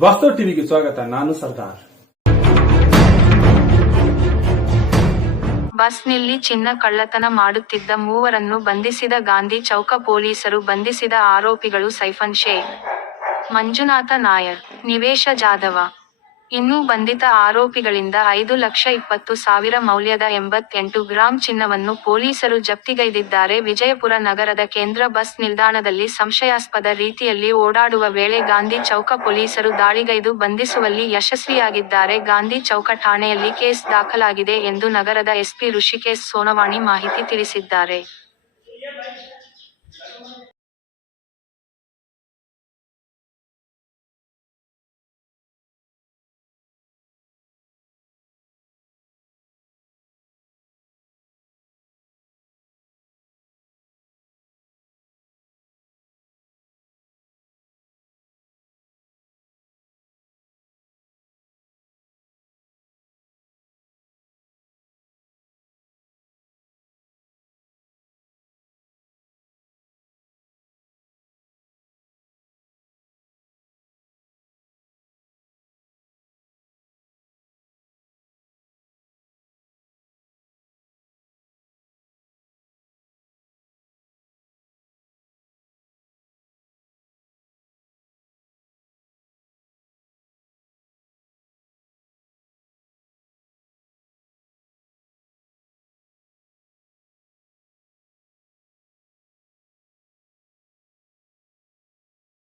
ವಾಸ್ತವ ಟಿವಿಗೆ ಸ್ವಾಗತ, ನಾನು ಸರ್ದಾರ್. ಬಸ್ನಲ್ಲಿ ಚಿನ್ನ ಕಳ್ಳತನ ಮಾಡುತ್ತಿದ್ದ ಮೂವರನ್ನು ಬಂಧಿಸಿದ ಗಾಂಧಿ ಚೌಕ ಪೊಲೀಸರು ಬಂಧಿಸಿದ ಆರೋಪಿಗಳು ಸೈಫನ್ ಶೇಖ್, ಮಂಜುನಾಥ ನಾಯರ್, ನಿವೇಶ ಜಾಧವ. ಇನ್ನೂ ಬಂಧಿತ ಆರೋಪಿಗಳಿಂದ ಐದು ಲಕ್ಷ ಇಪ್ಪತ್ತು ಸಾವಿರ ಮೌಲ್ಯದ ಎಂಬತ್ತೆಂಟು ಗ್ರಾಂ ಚಿನ್ನವನ್ನು ಪೊಲೀಸರು ಜಪ್ತಿಗೈದಿದ್ದಾರೆ. ವಿಜಯಪುರ ನಗರದ ಕೇಂದ್ರ ಬಸ್ ನಿಲ್ದಾಣದಲ್ಲಿ ಸಂಶಯಾಸ್ಪದ ರೀತಿಯಲ್ಲಿ ಓಡಾಡುವ ವೇಳೆ ಗಾಂಧಿ ಚೌಕ ಪೊಲೀಸರು ದಾಳಿಗೈದು ಬಂಧಿಸುವಲ್ಲಿ ಯಶಸ್ವಿಯಾಗಿದ್ದಾರೆ. ಗಾಂಧಿ ಚೌಕ ಠಾಣೆಯಲ್ಲಿ ಕೇಸ್ ದಾಖಲಾಗಿದೆ ಎಂದು ನಗರದ ಎಸ್ಪಿ ಋಷಿಕೇಶ್ ಸೋನವಾಣಿ ಮಾಹಿತಿ ತಿಳಿಸಿದ್ದಾರೆ.